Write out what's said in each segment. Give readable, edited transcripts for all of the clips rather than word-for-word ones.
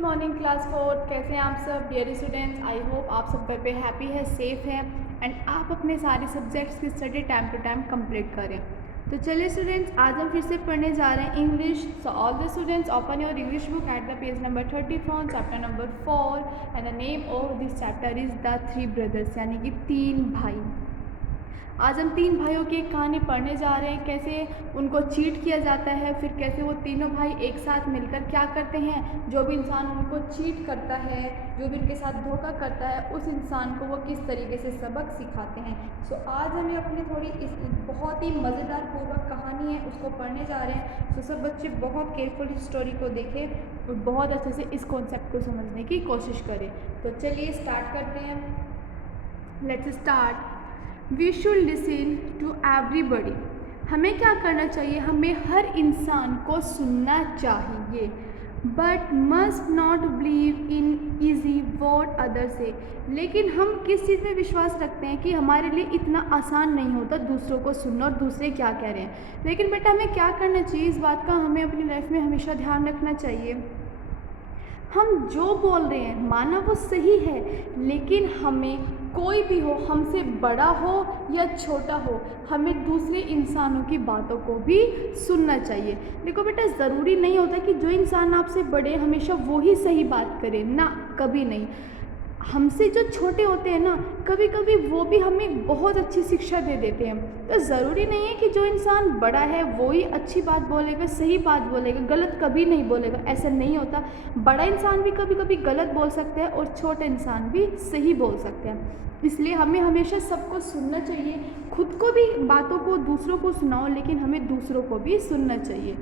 Morning class fourth, कैसे हैं आप सब डियर स्टूडेंट्स। आई होप आप सब घर पे हैप्पी है, सेफ है एंड आप अपने सारे सब्जेक्ट्स की study time to time complete करें। तो चलिए स्टूडेंट्स, आज हम फिर से पढ़ने जा रहे हैं English. So all the students open your English book at the page number 34 chapter number 4 and the name of this chapter is the three brothers, यानी कि तीन भाई। आज हम तीन भाइयों की एक कहानी पढ़ने जा रहे हैं, कैसे उनको चीट किया जाता है, फिर कैसे वो तीनों भाई एक साथ मिलकर क्या करते हैं। जो भी इंसान उनको चीट करता है, जो भी उनके साथ धोखा करता है, उस इंसान को वो किस तरीके से सबक सिखाते हैं। सो आज हमें अपनी थोड़ी बहुत ही मज़ेदार पूर्वक कहानी है उसको पढ़ने जा रहे हैं। सो सब बच्चे बहुत केयरफुल स्टोरी को देखें और बहुत अच्छे से इस कॉन्सेप्ट को समझने की कोशिश करें। तो चलिए स्टार्ट करते हैं। Let's start. We should listen to everybody. हमें क्या करना चाहिए, हमें हर इंसान को सुनना चाहिए। But must not believe in easy what other से। लेकिन हम किस चीज़ में विश्वास रखते हैं कि हमारे लिए इतना आसान नहीं होता दूसरों को सुनना और दूसरे क्या कह रहे हैं। लेकिन बेटा हमें क्या करना चाहिए, इस बात का हमें अपनी लाइफ में हमेशा ध्यान रखना चाहिए। हम जो बोल रहे हैं माना वो सही है, लेकिन हमें कोई भी हो, हमसे बड़ा हो या छोटा हो, हमें दूसरे इंसानों की बातों को भी सुनना चाहिए। देखो बेटा, ज़रूरी नहीं होता कि जो इंसान आपसे बड़े हमेशा वो ही सही बात करे ना, कभी नहीं। हमसे जो छोटे होते हैं ना, कभी कभी वो भी हमें बहुत अच्छी शिक्षा दे देते हैं। तो ज़रूरी नहीं है कि जो इंसान बड़ा है वो ही अच्छी बात बोलेगा, सही बात बोलेगा, गलत कभी नहीं बोलेगा। ऐसा नहीं होता। बड़ा इंसान भी कभी कभी गलत बोल सकता है और छोटा इंसान भी सही बोल सकते हैं। इसलिए हमें हमेशा सबको सुनना चाहिए। खुद को भी बातों को दूसरों को सुनाओ, लेकिन हमें दूसरों को भी सुनना चाहिए।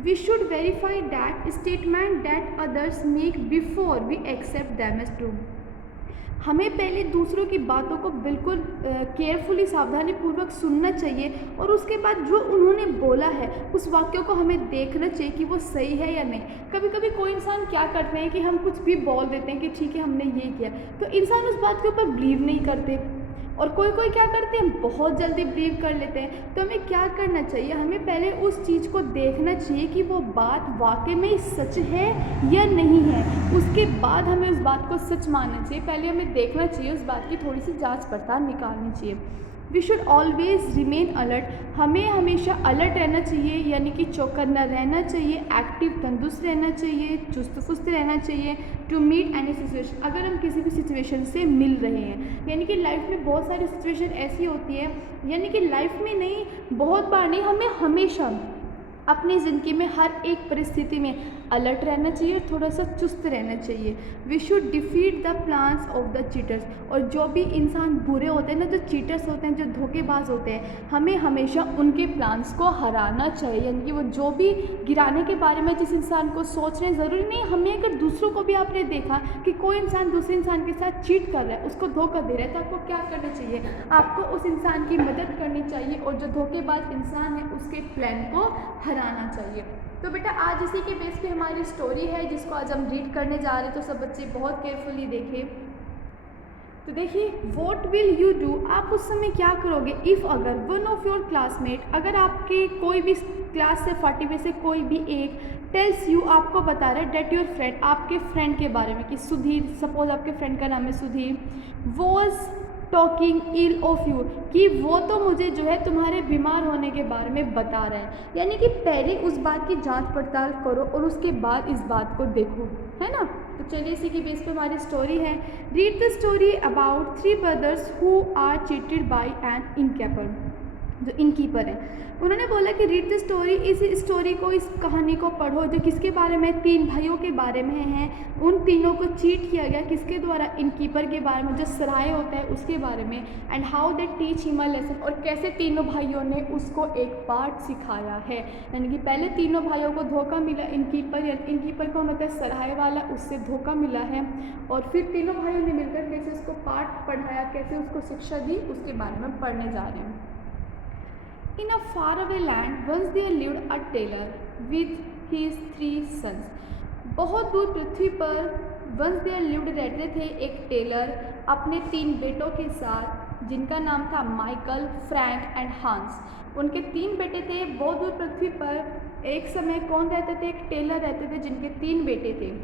We should verify that statement that others make before we accept them as true. हमें पहले दूसरों की बातों को बिल्कुल केयरफुली, सावधानीपूर्वक सुनना चाहिए और उसके बाद जो उन्होंने बोला है उस वाक्य को हमें देखना चाहिए कि वो सही है या नहीं। कभी कभी कोई इंसान क्या करते हैं कि हम कुछ भी बोल देते हैं कि ठीक है हमने ये किया, तो इंसान उस बात के ऊपर बिलीव नहीं करते। और कोई कोई क्या करते हैं, बहुत जल्दी बिलीव कर लेते हैं। तो हमें क्या करना चाहिए, हमें पहले उस चीज़ को देखना चाहिए कि वो बात वाकई में सच है या नहीं है। उसके बाद हमें उस बात को सच मानना चाहिए। पहले हमें देखना चाहिए, उस बात की थोड़ी सी जांच पड़ताल निकालनी चाहिए। We should always remain alert. हमें हमेशा अलर्ट रहना चाहिए, यानी कि चौकन्ना रहना चाहिए, एक्टिव तंदुरुस्त रहना चाहिए, चुस्त फुस्त रहना चाहिए टू मीट एनी सिचुएशन। अगर हम किसी भी सिचुएशन से मिल रहे हैं, यानी कि लाइफ में बहुत सारी सिचुएशन ऐसी होती है, यानी कि लाइफ में नहीं, बहुत बार नहीं, हमें हमेशा अपनी ज़िंदगी में हर एक परिस्थिति में अलर्ट रहना चाहिए और थोड़ा सा चुस्त रहना चाहिए। We should defeat the plans of the cheaters. और जो भी इंसान बुरे होते हैं ना, जो चीटर्स होते हैं, जो धोखेबाज होते हैं, हमें हमेशा उनके प्लान्स को हराना चाहिए। यानी कि वो जो भी गिराने के बारे में जिस इंसान को सोच रहे हैं, ज़रूरी नहीं हमें, अगर दूसरों को भी आपने देखा कि कोई इंसान दूसरे इंसान के साथ चीट कर रहा है, उसको धोखा दे रहा है, तो आपको क्या करना चाहिए, आपको उस इंसान की मदद करनी चाहिए और जो धोखेबाज इंसान है उसके प्लान को हराना चाहिए। तो बेटा आज इसी के बेस पे हमारी स्टोरी है जिसको आज हम रीड करने जा रहे हैं। तो सब बच्चे बहुत केयरफुली देखें। तो देखिए, व्हाट विल यू डू, आप उस समय क्या करोगे इफ़, अगर वन ऑफ योर क्लासमेट, अगर आपके कोई भी क्लास से 40 में से कोई भी एक टेल्स यू, आपको बता रहे डेट योर फ्रेंड, आपके फ्रेंड के बारे में, कि सुधीर, सपोज आपके फ्रेंड का नाम है Sudhir, was talking ill of you, कि वो तो मुझे जो है तुम्हारे बीमार होने के बारे में बता रहे हैं। यानी कि पहले उस बात की जांच पड़ताल करो और उसके बाद इस बात को देखो, है ना। तो चलिए इसी की बेस पे हमारी स्टोरी है। Read the story about three brothers who are cheated by an innkeeper, जो इनकीपर है। उन्होंने बोला कि रीड द स्टोरी, इस स्टोरी को, इस कहानी को पढ़ो, जो किसके बारे में, तीन भाइयों के बारे में है। उन तीनों को चीट किया गया, किसके द्वारा, इनकीपर के बारे में, जो सराय होता है उसके बारे में। And how they teach him a lesson, और कैसे तीनों भाइयों ने उसको एक पाठ सिखाया है। यानी कि पहले तीनों भाइयों को धोखा मिला, इनकीपर को मतलब सराय वाला, उससे धोखा मिला है, और फिर तीनों भाइयों ने मिलकर कैसे उसको पाठ पढ़ाया, कैसे उसको शिक्षा दी, उसके बारे में पढ़ने जा रहे हैं। In a faraway land once there lived a tailor with his three sons. बहुत दूर पृथ्वी पर once there lived रहते थे एक टेलर अपने तीन बेटों के साथ, जिनका नाम था माइकल, फ्रैंक एंड हांस। उनके तीन बेटे थे। बहुत दूर पृथ्वी पर एक समय कौन रहते थे, एक टेलर रहते थे जिनके तीन बेटे थे।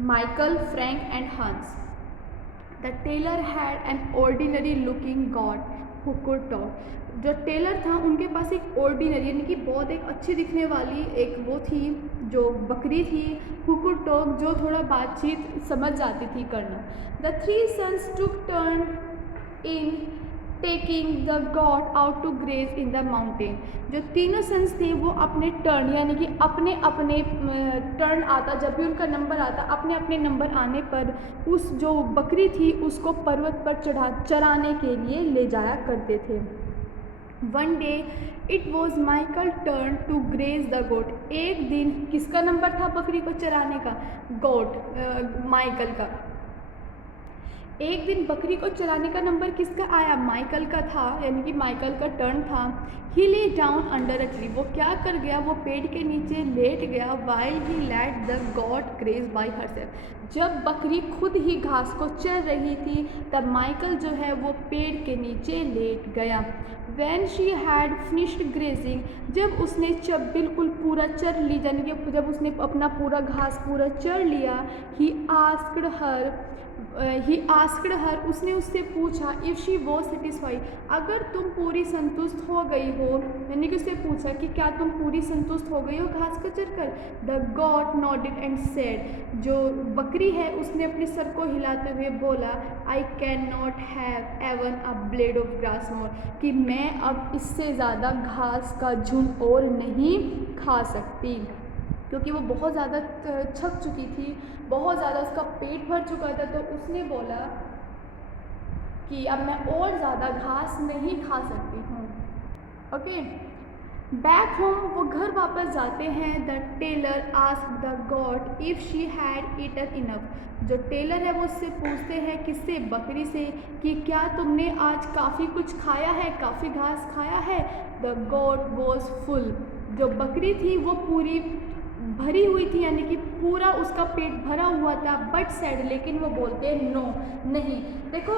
Michael, Frank and Hans. The tailor had an ordinary looking god who could talk. जो टेलर था उनके पास एक ऑर्डिनरी यानी कि बहुत एक अच्छी दिखने वाली एक वो थी जो बकरी थी, who could talk, जो थोड़ा बातचीत समझ जाती थी करना. The three sons took turn in taking the goat out to graze in the mountain. जो तीनों सन्स थे वो अपने टर्न यानी कि अपने अपने टर्न आता, जब भी उनका नंबर आता, अपने अपने नंबर आने पर उस जो बकरी थी उसको पर्वत पर चराने के लिए ले जाया करते थे. One day it was Michael turn to graze the goat. एक दिन किसका नंबर था बकरी को चराने का? गोट, माइकल का. एक दिन बकरी को चलाने का नंबर किसका आया? माइकल का था, यानी कि माइकल का टर्न था. ही lay down under a tree. वो क्या कर गया? वो पेड़ के नीचे लेट गया. While he let the goat graze by herself. जब बकरी खुद ही घास को चर रही थी तब माइकल जो है वो पेड़ के नीचे लेट गया. When she had finished grazing, जब उसने बिल्कुल पूरा चर ली, यानी कि जब उसने अपना पूरा घास पूरा चर लिया, he asked her, उसने उससे पूछा if she was satisfied, अगर तुम पूरी संतुष्ट हो गई हो, यानी कि उससे पूछा कि क्या तुम पूरी संतुष्ट हो गई हो घास को चर कर. The goat nodded and said, जो बकरी है उसने अपने सर को हिलाते हुए बोला, I cannot have even a blade of grass more, कि मैं अब इससे ज़्यादा घास का झुंड और नहीं खा सकती, क्योंकि वो बहुत ज़्यादा थक चुकी थी, बहुत ज़्यादा उसका पेट भर चुका था. तो उसने बोला कि अब मैं और ज़्यादा घास नहीं खा सकती हूँ. ओके, बैक होम, वो घर वापस जाते हैं. The tailor asked the goat if she had eaten enough. जो टेलर है वो उससे पूछते हैं, किससे? बकरी से, कि क्या तुमने आज काफ़ी कुछ खाया है, काफ़ी घास खाया है. The goat was full. जो बकरी थी वो पूरी भरी हुई थी, यानी कि पूरा उसका पेट भरा हुआ था. बट सैड, लेकिन वो बोलते हैं नो, नहीं. देखो,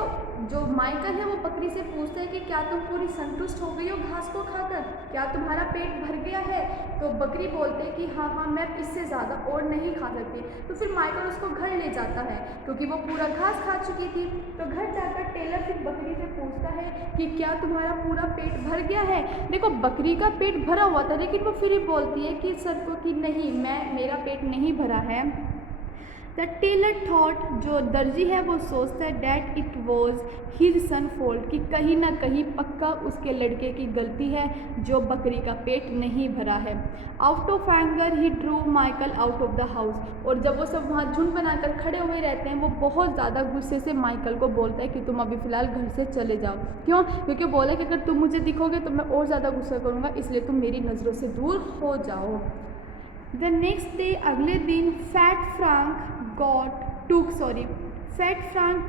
जो माइकल है वो बकरी से पूछता है कि क्या तुम पूरी संतुष्ट हो गई हो घास को खाकर, क्या तुम्हारा पेट भर गया है? तो बकरी बोलते हैं कि हाँ मैं इससे ज़्यादा और नहीं खा सकती. तो फिर माइकल उसको घर ले जाता है क्योंकि वो पूरा घास खा चुकी थी. तो घर जाकर टेलर फिर बकरी से पूछता है कि क्या तुम्हारा पूरा पेट भर गया है. देखो, बकरी का पेट भरा हुआ था, लेकिन वो फिर भी बोलती है कि सर को कि नहीं, मेरा पेट नहीं भरा है. द टेलर थॉट, जो दर्जी है वो सोचता है, that it was his son fault, कि कहीं ना कहीं पक्का उसके लड़के की गलती है जो बकरी का पेट नहीं भरा है. Out of anger he Drew Michael out of the house. और जब वो सब वहाँ झुंड बनाकर खड़े हुए रहते हैं, वो बहुत ज़्यादा गुस्से से माइकल को बोलता है कि तुम अभी फ़िलहाल घर से चले जाओ. क्यों? क्योंकि बोला कि अगर तुम मुझे दिखोगे तो मैं और ज़्यादा गुस्सा करूँगा, इसलिए तुम मेरी नज़रों से दूर हो जाओ. द नेक्स्ट डे, अगले दिन, fat frank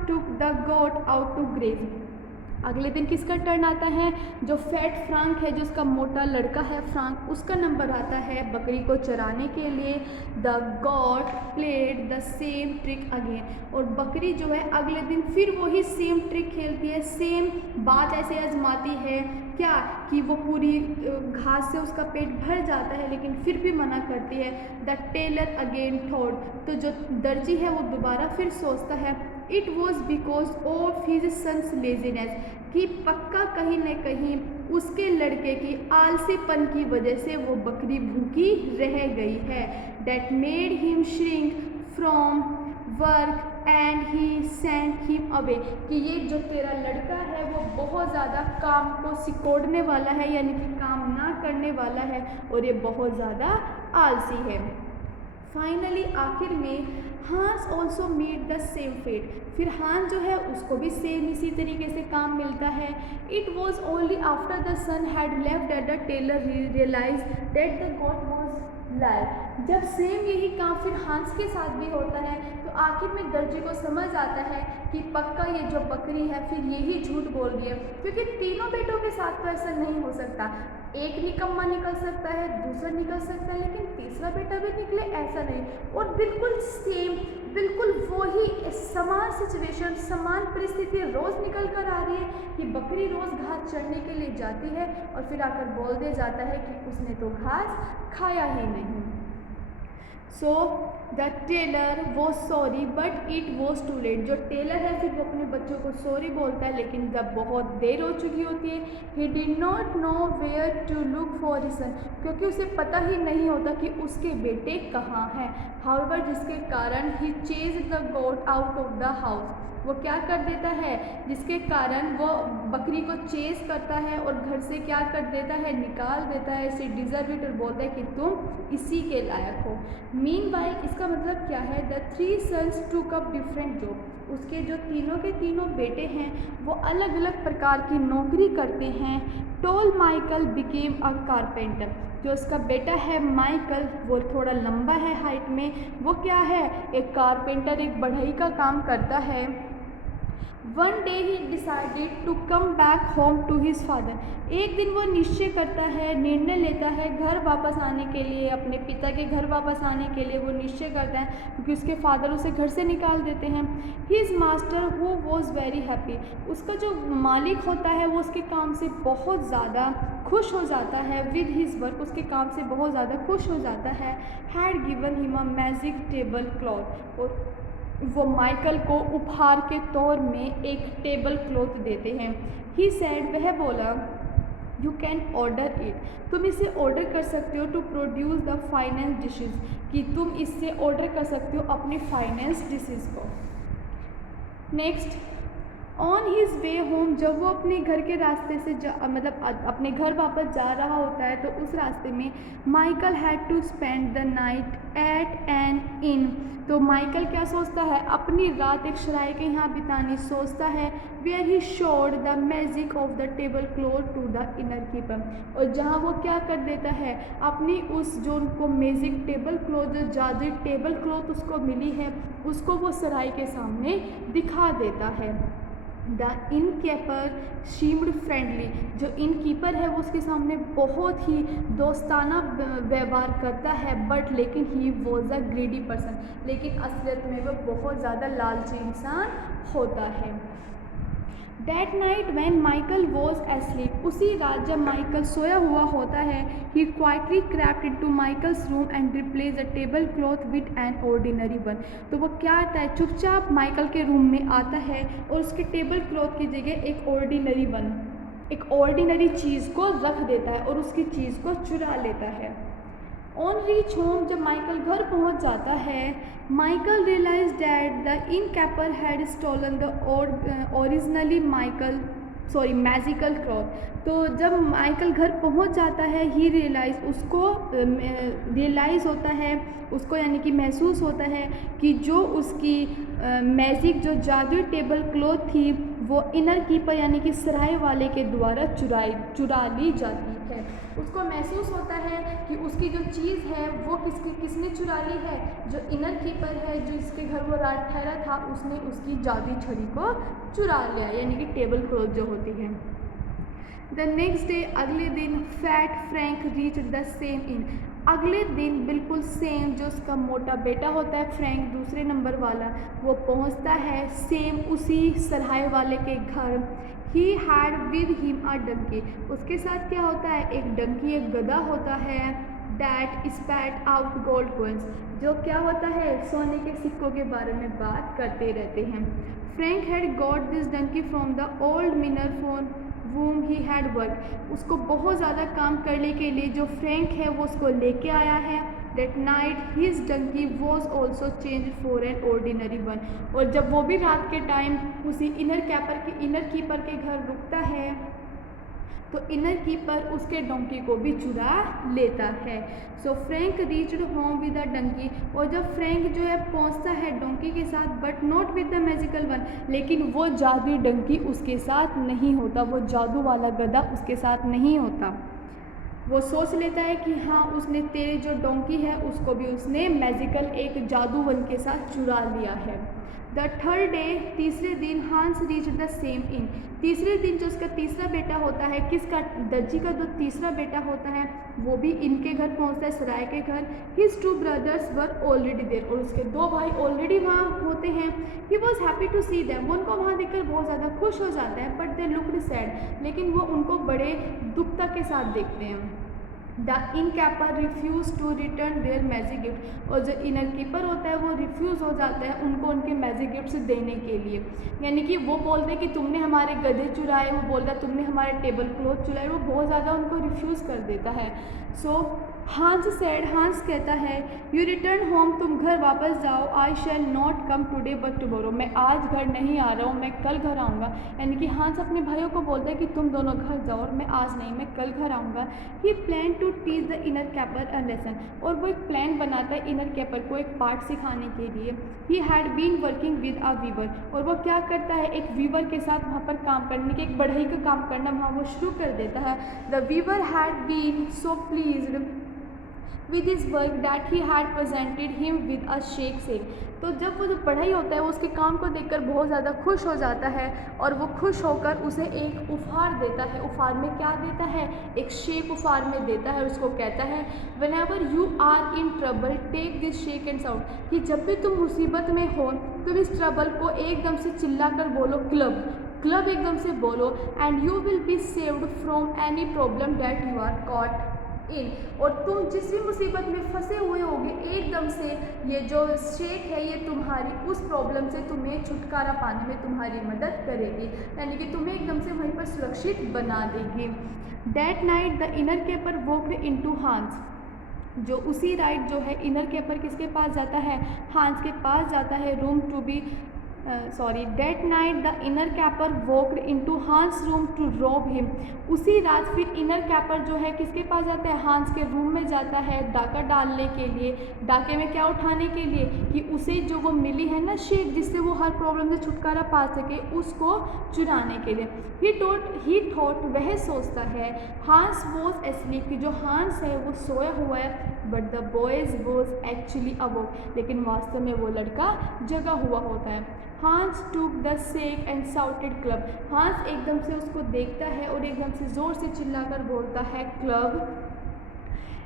took the goat out to graze. अगले दिन किसका टर्न आता है? जो फैट फ्रांक है, जो उसका मोटा लड़का है फ्रांक, उसका नंबर आता है बकरी को चराने के लिए. The God played the same trick again. और बकरी जो है अगले दिन फिर वही सेम ट्रिक खेलती है, सेम बात ऐसे आजमाती है. क्या? कि वो पूरी घास से उसका पेट भर जाता है, लेकिन फिर भी मना करती है. The tailor again thought. तो जो दर्जी है वो दोबारा फिर सोचता है, it was because of his son's laziness, कि पक्का कहीं न कहीं उसके लड़के की आलसीपन की वजह से वो बकरी भूखी रह गई है. That made him shrink from work and he sent him away, कि ये जो तेरा लड़का है वो बहुत ज़्यादा काम को सिकोड़ने वाला है, यानी कि काम ना करने वाला है, और ये बहुत ज़्यादा आलसी है. फाइनली, आखिर में, Hans also meet the same fate. फिर हांस जो है उसको भी सेम इसी तरीके से काम मिलता है. It was only after the son had left that the tailor realize that the goat was liar. जब सेम यही काम फिर हांस के साथ भी होता है, तो आखिर में दर्जी को समझ आता है कि पक्का ये जो बकरी है फिर यही झूठ बोल रही है, क्योंकि तीनों बेटों के साथ तो ऐसा नहीं हो सकता. एक निकम्मा निकल सकता है, दूसरा निकल सकता है, लेकिन तीसरा बेटा भी निकले, ऐसा नहीं. और बिल्कुल सेम, बिल्कुल वही समान सिचुएशन, समान परिस्थिति रोज़ निकल कर आ रही है कि बकरी रोज़ घास चढ़ने के लिए जाती है और फिर आकर बोल दिया जाता है कि उसने तो घास खाया ही नहीं. So the tailor was sorry but it was too late. जो टेलर है फिर वो अपने बच्चों को सॉरी बोलता है, लेकिन जब बहुत देर हो चुकी होती है। He did not know where to look for his son, क्योंकि उसे पता ही नहीं होता कि उसके बेटे कहाँ हैं। हाउएवर, जिसके कारण he chase the goat out of the house, वो क्या कर देता है, जिसके कारण वो बकरी को चेस करता है और घर से क्या कर देता है, निकाल देता है। इसे डिजर्व इट, और बोलता है कि तुम इसी के लायक हो। मीनवाइल, इसका मतलब क्या है, द थ्री सन्स टूक अप डिफरेंट जॉब। उसके जो तीनों के तीनों बेटे हैं वो अलग अलग प्रकार की नौकरी करते हैं। Toll Michael became a carpenter, जो उसका बेटा है माइकल, वो थोड़ा लंबा है हाइट में, वो क्या है, एक कारपेंटर, एक बढ़ई का काम करता है। One day he decided to come back home to his father. एक दिन वो निश्चय करता है, निर्णय लेता है घर वापस आने के लिए, अपने पिता के घर वापस आने के लिए वो निश्चय करता है, क्योंकि उसके फादर उसे घर से निकाल देते हैं। His master who was very happy, उसका जो मालिक होता है वो उसके काम से बहुत ज़्यादा खुश हो जाता है। विद हिज वर्क, उसके काम से बहुत ज़्यादा खुश हो जाता है। Had given him a magic table cloth, और वो माइकल को उपहार के तौर में एक टेबल क्लॉथ देते हैं। ही सेड, वह बोला, यू कैन ऑर्डर इट, तुम इसे ऑर्डर कर सकते हो, to produce the finance dishes, कि तुम इससे ऑर्डर कर सकते हो अपनी फाइनेंस डिशेज को। Next, on his way home, जब वो अपने घर के रास्ते से मतलब अपने घर वापस जा रहा होता है, तो उस रास्ते में Michael had to spend the night at an inn. तो माइकल क्या सोचता है, अपनी रात एक शराय के यहाँ बितानी सोचता है। Where he showed the magic of the table cloth to the innkeeper, और जहाँ वो क्या कर देता है, अपनी उस जो उनको मैजिक टेबल क्लॉथ, जो जादुई टेबल क्लॉथ उसको मिली है, उसको वो सराय के सामने दिखा देता है। द इन कीपर शीम्ड फ्रेंडली, जो इन कीपर है वो उसके सामने बहुत ही दोस्ताना व्यवहार करता है। बट लेकिन he was a greedy person, लेकिन असलियत में वह बहुत ज़्यादा लालची इंसान होता है। That night when Michael was asleep, उसी रात जब माइकल सोया हुआ होता है, he quietly crept into Michael's room and replace the table cloth with an ordinary one. तो वो क्या आता है, चुपचाप माइकल के रूम में आता है और उसके टेबल क्लॉथ की जगह एक ऑर्डिनरी वन, एक ऑर्डिनरी चीज़ को रख देता है और उसकी चीज़ को चुरा लेता है। ऑन रीच होम, जब माइकल घर पहुंच जाता है, Michael realise that the innkeeper had stolen the originally magical cloth. तो जब माइकल घर पहुंच जाता है, ही रियलाइज, उसको रियलाइज़ होता है, उसको यानी कि महसूस होता है कि जो उसकी मैजिक जो जादुई टेबल क्लॉथ थी वो इनर कीपर यानी कि सराय वाले के द्वारा चुरा ली जाती है। उसको महसूस होता है कि उसकी जो चीज़ है वो किसने चुरा ली है, जो इनर कीपर है, जो इसके घर वो रात ठहरा था, उसने उसकी जादुई छड़ी को चुरा लिया, यानी कि टेबल क्लॉथ जो होती है। द नेक्स्ट डे, अगले दिन, fat Frank reach the same in, अगले दिन बिल्कुल सेम, जो उसका मोटा बेटा होता है फ्रैंक दूसरे नंबर वाला, वो पहुंचता है सेम उसी सराय वाले के घर। He had with him a donkey, उसके साथ क्या होता है, एक डंकी, एक गधा होता है। डैट स्पैट आउट गोल्ड कॉइन्स, जो क्या होता है, सोने के सिक्कों के बारे में बात करते रहते हैं। Frank had got this donkey from the old miner for whom he had worked, उसको बहुत ज़्यादा काम करने के लिए जो फ्रैंक है वो उसको लेके आया है। That night his donkey was also changed for an ordinary one, और जब वो भी रात के टाइम उसी इनर कीपर के घर रुकता है, तो इनर कीपर उसके डोंकी को भी चुरा लेता है। So Frank reached home with a donkey, और जब फ्रैंक जो है पहुंचता है डोंकी के साथ, but not with the magical one, लेकिन वो जादुई डंकी उसके साथ नहीं होता, वो जादू वाला गधा उसके साथ नहीं होता। वो सोच लेता है कि हाँ, उसने तेरे जो डोंकी है उसको भी उसने मैजिकल एक जादू वन के साथ चुरा लिया है। द थर्ड डे, तीसरे दिन, हांस रीच द सेम इन, तीसरे दिन जो उसका तीसरा बेटा होता है, किसका, दर्जी का जो तीसरा बेटा होता है वो भी इनके घर पहुंचता है, सराय के घर। His two brothers were already there, और उसके दो भाई ऑलरेडी वहाँ होते हैं। He was happy to see them, वो उनको वहाँ देखकर बहुत ज़्यादा खुश हो जाता है। बट दे लुक्ड सैड, लेकिन वो उनको बड़े दुखता के साथ देखते हैं। The innkeeper refuse to return their magic gift, और जो इनर कीपर होता है वो रिफ्यूज़ हो जाता है उनको उनके मैजिक गिफ्ट्स देने के लिए। यानी कि वो बोलते हैं कि तुमने हमारे गधे चुराए, वो बोलता है तुमने हमारे टेबल क्लॉथ चुराए, वो बहुत ज़्यादा उनको रिफ्यूज़ कर देता है। सो हांस सेड, हांस कहता है यू रिटर्न होम, तुम घर वापस जाओ, I shall not come today but tomorrow, मैं आज घर नहीं आ रहा हूँ, मैं कल घर आऊँगा। यानी कि हांस अपने भाइयों को बोलता है कि तुम दोनों घर जाओ और मैं आज नहीं, मैं कल घर आऊँगा। He plan to teach the innkeeper a lesson, और वो एक प्लान बनाता है इनर कैपर को एक पार्ट सिखाने के लिए। He had been working with a weaver, और वो क्या करता है एक वीवर के साथ वहाँ पर काम करने के, एक बढ़ई का काम करना वहाँ वो शुरू कर देता है। The weaver had been so pleased with his work that he had presented him with a shake. तो जब वो जो पढ़ाई होता है वो उसके काम को देखकर बहुत ज़्यादा खुश हो जाता है और वो खुश होकर उसे एक उपहार देता है। उपहार में क्या देता है, एक शेक उपहार में देता है। उसको कहता है whenever you are in trouble take this shake and sound, कि जब भी तुम मुसीबत में हो तुम इस ट्रबल को एकदम से चिल्ला कर बोलो क्लब, क्लब एकदम से बोलो, and you will be saved from any problem that you are caught in, और तुम जिस भी मुसीबत में फंसे हुए होगे एकदम से ये जो शेक है ये तुम्हारी उस प्रॉब्लम से तुम्हें छुटकारा पाने में तुम्हारी मदद करेगी, यानी कि तुम्हें एकदम से वहीं पर सुरक्षित बना देगी। That night the innkeeper walked into Hans, जो उसी राइट जो है इनर कैपर किसके पास जाता है, हांस के पास जाता है room to be that night the innkeeper walked into Hans room to rob him, उसी रात फिर इनर कैपर जो है किसके पास जाता है, हांस के रूम में जाता है डाका डालने के लिए। डाके में क्या उठाने के लिए, कि उसे जो वो मिली है ना शेक जिससे वो हर प्रॉब्लम से छुटकारा पा सके, उसको चुराने के लिए। ही थॉट वह सोचता है, हांस वॉज एस्लीप, कि जो हांस है वो सोया हुआ है, but the boys was actually अवोक, लेकिन वास्तव में वो लड़का जगा हुआ होता है। Hans took the shake and shouted club, Hans एकदम से उसको देखता है और एकदम से ज़ोर से चिल्लाकर बोलता है club.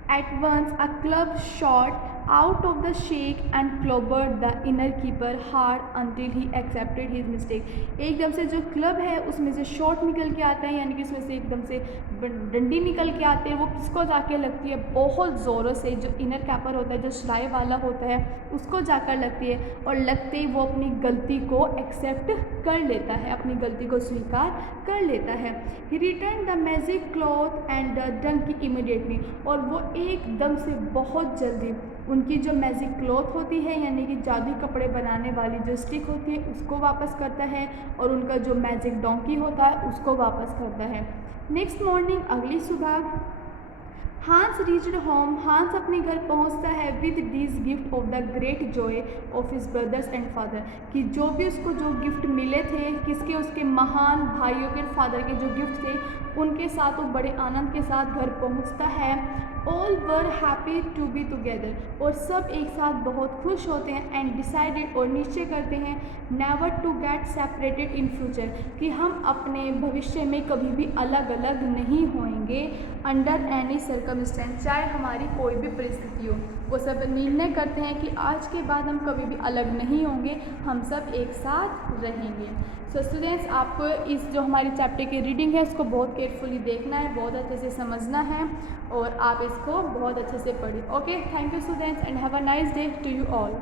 At once a club shot out of the shake and clobbered the inner keeper hard until he accepted his mistake, एकदम से जो क्लब है उसमें से शॉट निकल के आता है, यानी कि उसमें से एकदम से डंडी निकल के आते हैं, वो किसको जाके लगती है, बहुत ज़ोरों से जो इनर कैपर होता है जो सिलाई वाला होता है उसको जाकर लगती है, और लगते ही वो अपनी गलती को एक्सेप्ट कर लेता है, अपनी गलती को स्वीकार कर लेता है। He return the magic cloth and the donkey immediately, और वो एकदम से बहुत जल्दी उनकी जो मैजिक क्लॉथ होती है यानी कि जादुई कपड़े बनाने वाली जो स्टिक होती है उसको वापस करता है, और उनका जो मैजिक डोंकी होता है उसको वापस करता है। नेक्स्ट मॉर्निंग, अगली सुबह, हांस रीच्ड होम, हांस अपने घर पहुंचता है with this gift of the great Joy of his brothers and father, कि जो भी उसको जो गिफ्ट मिले थे किसके, उसके महान भाइयों के फादर के जो गिफ्ट थे उनके साथ वो बड़े आनंद के साथ घर पहुंचता है। All were happy to be together, और सब एक साथ बहुत खुश होते हैं। एंड डिसाइडेड, और निश्चय करते हैं, never to get separated in future, कि हम अपने भविष्य में कभी भी अलग अलग नहीं होंगे अंडर एनी सर्कमस्टेंस, चाहे हमारी कोई भी परिस्थिति हो। वो सब निर्णय करते हैं कि आज के बाद हम कभी भी अलग नहीं होंगे, हम सब एक साथ रहेंगे। सो स्टूडेंट्स, आपको इस जो हमारे चैप्टर की रीडिंग है इसको बहुत केयरफुली देखना है, बहुत अच्छे से समझना है, और आप इसको बहुत अच्छे से पढ़िए। Okay, thank you students and have a nice day to you all.